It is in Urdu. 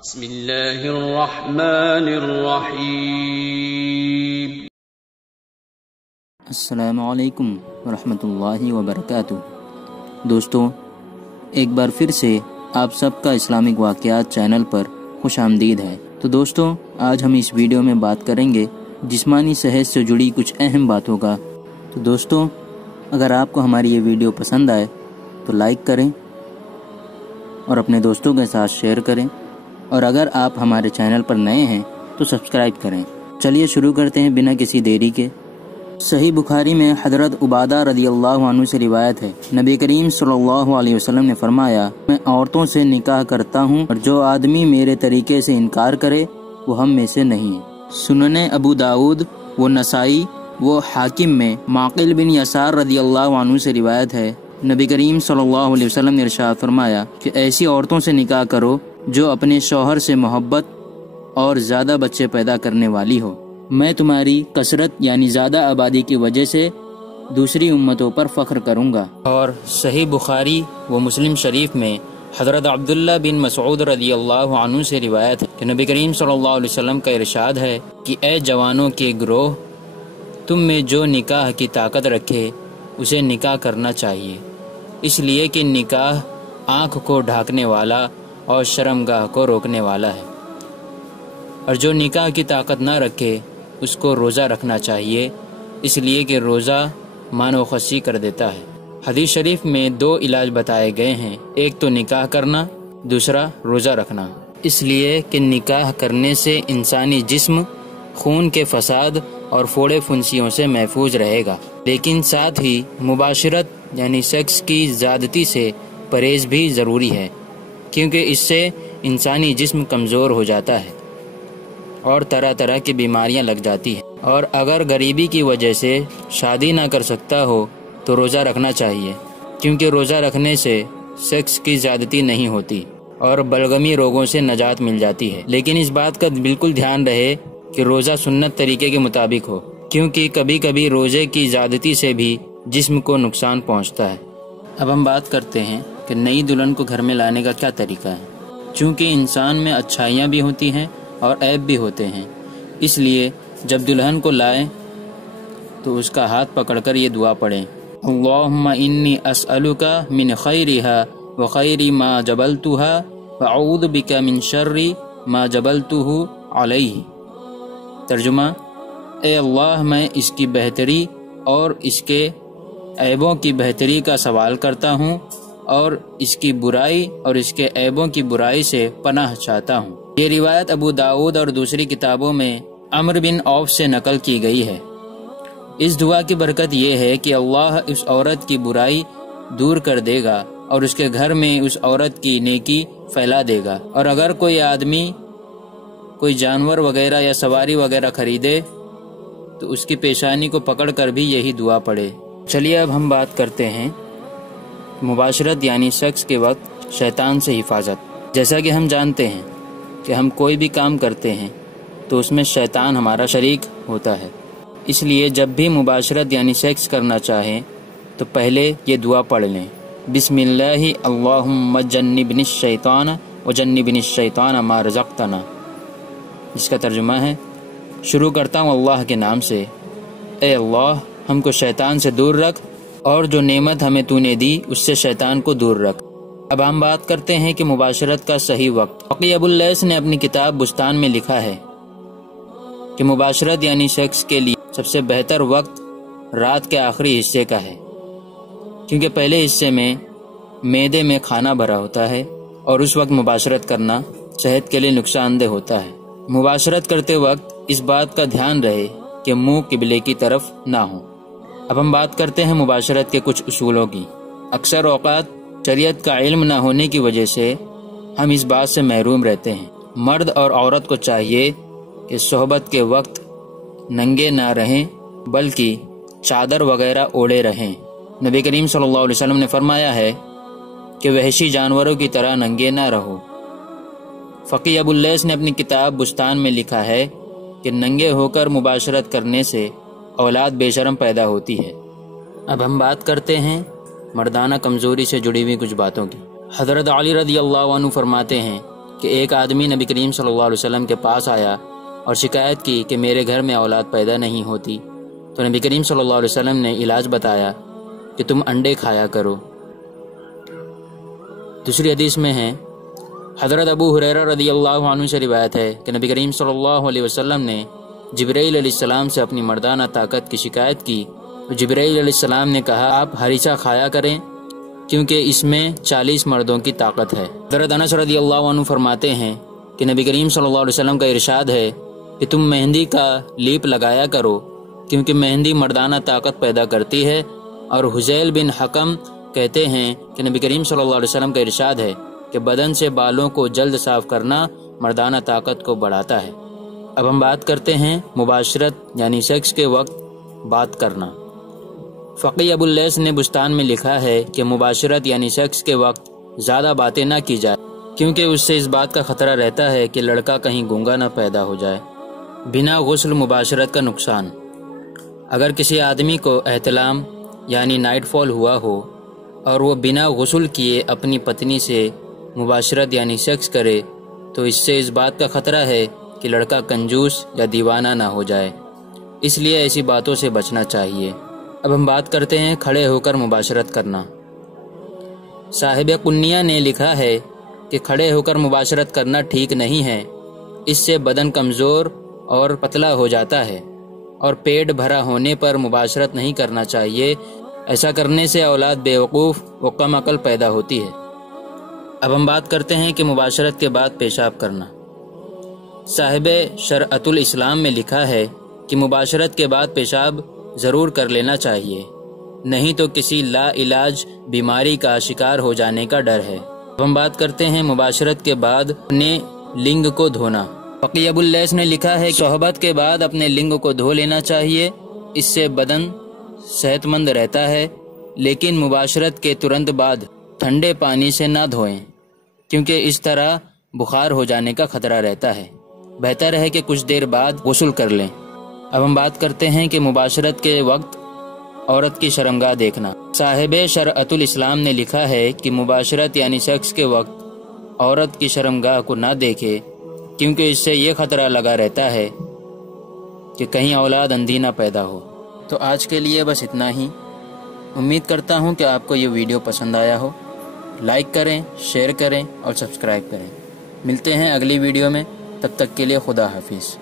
بسم اللہ الرحمن الرحیم۔ السلام علیکم ورحمۃ اللہ وبرکاتہ۔ دوستو، ایک بار پھر سے آپ سب کا اسلامک واقعات چینل پر خوش آمدید ہے۔ تو دوستو، آج ہم اس ویڈیو میں بات کریں گے جسمانی صحت سے جڑی کچھ اہم باتوں کا۔ تو دوستو، اگر آپ کو ہماری یہ ویڈیو پسند آئے تو لائک کریں اور اپنے دوستوں کے ساتھ شیئر کریں، اور اگر آپ ہمارے چینل پر نئے ہیں تو سبسکرائب کریں۔ چلیے شروع کرتے ہیں بنا کسی دیری کے۔ صحیح بخاری میں حضرت عبادہ رضی اللہ عنہ سے روایت ہے، نبی کریم صلی اللہ علیہ وسلم نے فرمایا، میں عورتوں سے نکاح کرتا ہوں اور جو آدمی میرے طریقے سے انکار کرے وہ ہم میں سے نہیں ہے۔ سنن ابو داود و نسائی و حاکم میں معقل بن یسار رضی اللہ عنہ سے روایت ہے، نبی کریم صلی اللہ علیہ وسلم نے ارشاد فرمایا کہ ایسی عورتوں سے نکاح کرو جو اپنے شوہر سے محبت اور زیادہ بچے پیدا کرنے والی ہو، میں تمہاری کثرت یعنی زیادہ آبادی کی وجہ سے دوسری امتوں پر فخر کروں گا۔ اور صحیح بخاری و مسلم شریف میں حضرت عبداللہ بن مسعود رضی اللہ عنہ سے روایت ہے کہ نبی کریم صلی اللہ علیہ وسلم کا ارشاد ہے کہ اے جوانوں کے گروہ، تم میں جو نکاح کی طاقت رکھے اسے نکاح کرنا چاہیے، اس لیے کہ نکاح آنکھ کو ڈھانکنے والا اور شرمگاہ کو روکنے والا ہے، اور جو نکاح کی طاقت نہ رکھے اس کو روزہ رکھنا چاہیے، اس لیے کہ روزہ مانو خسی کر دیتا ہے۔ حدیث شریف میں دو علاج بتائے گئے ہیں، ایک تو نکاح کرنا، دوسرا روزہ رکھنا، اس لیے کہ نکاح کرنے سے انسانی جسم خون کے فساد اور پھوڑے پھنسیوں سے محفوظ رہے گا، لیکن ساتھ ہی مباشرت یعنی سیکس کی زیادتی سے پرہیز بھی ضروری ہے، کیونکہ اس سے انسانی جسم کمزور ہو جاتا ہے اور طرح طرح کی بیماریاں لگ جاتی ہیں۔ اور اگر غریبی کی وجہ سے شادی نہ کر سکتا ہو تو روزہ رکھنا چاہیے، کیونکہ روزہ رکھنے سے سیکس کی زیادتی نہیں ہوتی اور بلغمی روگوں سے نجات مل جاتی ہے۔ لیکن اس بات کا بالکل دھیان رہے کہ روزہ سنت طریقے کے مطابق ہو، کیونکہ کبھی کبھی روزے کی زیادتی سے بھی جسم کو نقصان پہنچتا ہے۔ اب ہم بات کرتے ہیں کہ نئی دلہن کو گھر میں لانے کا کیا طریقہ ہے۔ چونکہ انسان میں اچھائیاں بھی ہوتی ہیں اور عیب بھی ہوتے ہیں، اس لیے جب دلہن کو لائیں تو اس کا ہاتھ پکڑ کر یہ دعا پڑھیں، اللہم انی اسألک من خیرها وخیر ما جبلتها واعوذ بک من شر ما جبلته علیہ۔ ترجمہ: اے اللہ، میں اس کی بہتری اور اس کے عیبوں کی بہتری کا سوال کرتا ہوں اور اس کی برائی اور اس کے عیبوں کی برائی سے پناہ چاہتا ہوں۔ یہ روایت ابو داود اور دوسری کتابوں میں عمرو بن عوف سے نقل کی گئی ہے۔ اس دعا کی برکت یہ ہے کہ اللہ اس عورت کی برائی دور کر دے گا اور اس کے گھر میں اس عورت کی نیکی پھیلا دے گا۔ اور اگر کوئی آدمی کوئی جانور وغیرہ یا سواری وغیرہ خریدے تو اس کی پیشانی کو پکڑ کر بھی یہی دعا پڑھے۔ چلیے اب ہم بات کرتے ہیں مباشرت یعنی سیکس کے وقت شیطان سے حفاظت۔ جیسا کہ ہم جانتے ہیں کہ ہم کوئی بھی کام کرتے ہیں تو اس میں شیطان ہمارا شریک ہوتا ہے، اس لیے جب بھی مباشرت یعنی سیکس کرنا چاہیں تو پہلے یہ دعا پڑھ لیں، بسم اللہ اللہم جنبنی الشیطان وجنبنی الشیطان ما رزقتنا، جس کا ترجمہ ہے، شروع کرتا ہوں اللہ کے نام سے، اے اللہ ہم کو شیطان سے دور رکھ اور جو نعمت ہمیں تو نے دی اس سے شیطان کو دور رکھ۔ اب ہم بات کرتے ہیں کہ مباشرت کا صحیح وقت۔ فقی ابو اللیث نے اپنی کتاب بستان میں لکھا ہے کہ مباشرت یعنی سیکس کے لیے سب سے بہتر وقت رات کے آخری حصے کا ہے، کیونکہ پہلے حصے میں معدے میں کھانا بھرا ہوتا ہے اور اس وقت مباشرت کرنا صحت کے لیے نقصان دہ ہوتا ہے۔ مباشرت کرتے وقت اس بات کا دھیان رہے کہ منہ قبلے کی طرف نہ ہو۔ اب ہم بات کرتے ہیں مباشرت کے کچھ اصولوں کی۔ اکثر اوقات شریعت کا علم نہ ہونے کی وجہ سے ہم اس بات سے محروم رہتے ہیں۔ مرد اور عورت کو چاہیے کہ صحبت کے وقت ننگے نہ رہیں بلکہ چادر وغیرہ اوڑے رہیں۔ نبی کریم صلی اللہ علیہ وسلم نے فرمایا ہے کہ وحشی جانوروں کی طرح ننگے نہ رہو۔ فقی ابو اللیث نے اپنی کتاب بستان میں لکھا ہے کہ ننگے ہو کر مباشرت کرنے سے اولاد بے شرم پیدا ہوتی ہے۔ اب ہم بات کرتے ہیں مردانہ کمزوری سے جڑی ہوئی کچھ باتوں کی۔ حضرت علی رضی اللہ عنہ فرماتے ہیں کہ ایک آدمی نبی کریم صلی اللہ علیہ وسلم کے پاس آیا اور شکایت کی کہ میرے گھر میں اولاد پیدا نہیں ہوتی، تو نبی کریم صلی اللہ علیہ وسلم نے علاج بتایا کہ تم انڈے کھایا کرو۔ دوسری حدیث میں ہے، حضرت ابو ہریرہ رضی اللہ عنہ سے روایت ہے کہ نبی کریم صلی اللہ علیہ وسلم نے جبرائیل علیہ السلام سے اپنی مردانہ طاقت کی شکایت کی تو جبرائیل علیہ السلام نے کہا آپ ہریسہ کھایا کریں کیونکہ اس میں 40 مردوں کی طاقت ہے۔ حضرت انس رضی اللہ عنہ فرماتے ہیں کہ نبی کریم صلی اللہ علیہ وسلم کا ارشاد ہے کہ تم مہندی کا لیپ لگایا کرو کیونکہ مہندی مردانہ طاقت پیدا کرتی ہے، اور حذیل بن حکم کہتے ہیں کہ نبی کریم صلی اللہ علیہ وسلم کا ارشاد ہے کہ بدن سے بالوں کو جلد صاف کرنا مردانہ طاقت کو بڑھاتا ہے۔ اب ہم بات کرتے ہیں مباشرت یعنی سیکس کے وقت بات کرنا۔ فقی ابو اللیث نے بستان میں لکھا ہے کہ مباشرت یعنی سیکس کے وقت زیادہ باتیں نہ کی جائے کیونکہ اس سے اس بات کا خطرہ رہتا ہے کہ لڑکا کہیں گونگا نہ پیدا ہو جائے۔ بنا غسل مباشرت کا نقصان، اگر کسی آدمی کو احتلام یعنی نائٹ فال ہوا ہو اور وہ بنا غسل کیے اپنی پتنی سے مباشرت یعنی سیکس کرے تو اس سے اس بات کا خطرہ ہے کہ لڑکا کنجوس یا دیوانہ نہ ہو جائے، اس لیے ایسی باتوں سے بچنا چاہیے۔ اب ہم بات کرتے ہیں کھڑے ہو کر مباشرت کرنا۔ صاحب قنیہ نے لکھا ہے کہ کھڑے ہو کر مباشرت کرنا ٹھیک نہیں ہے، اس سے بدن کمزور اور پتلا ہو جاتا ہے، اور پیٹ بھرا ہونے پر مباشرت نہیں کرنا چاہیے، ایسا کرنے سے اولاد بیوقوف و کم عقل پیدا ہوتی ہے۔ اب ہم بات کرتے ہیں کہ مباشرت کے بعد پیشاب کرنا۔ صاحب شرعۃ الاسلام میں لکھا ہے کہ مباشرت کے بعد پیشاب ضرور کر لینا چاہیے، نہیں تو کسی لا علاج بیماری کا شکار ہو جانے کا ڈر ہے۔ اب ہم بات کرتے ہیں مباشرت کے بعد اپنے لنگ کو دھونا۔ فقی ابو اللیث نے لکھا ہے کہ صحبت کے بعد اپنے لنگ کو دھو لینا چاہیے، اس سے بدن صحت مند رہتا ہے، لیکن مباشرت کے ترنت بعد ٹھنڈے پانی سے نہ دھوئیں کیونکہ اس طرح بخار ہو جانے کا خطرہ رہتا ہے، بہتر ہے کہ کچھ دیر بعد غسل کر لیں۔ اب ہم بات کرتے ہیں کہ مباشرت کے وقت عورت کی شرمگاہ دیکھنا۔ صاحب شرعۃ الاسلام نے لکھا ہے کہ مباشرت یعنی سیکس کے وقت عورت کی شرمگاہ کو نہ دیکھے کیونکہ اس سے یہ خطرہ لگا رہتا ہے کہ کہیں اولاد اندھی نہ پیدا ہو۔ تو آج کے لیے بس اتنا ہی، امید کرتا ہوں کہ آپ کو یہ ویڈیو پسند آیا ہو۔ لائک کریں، شیئر کریں اور سبسکرائب کریں۔ ملتے ہیں اگلی ویڈیو میں، تب تک کے لیے خدا حافظ۔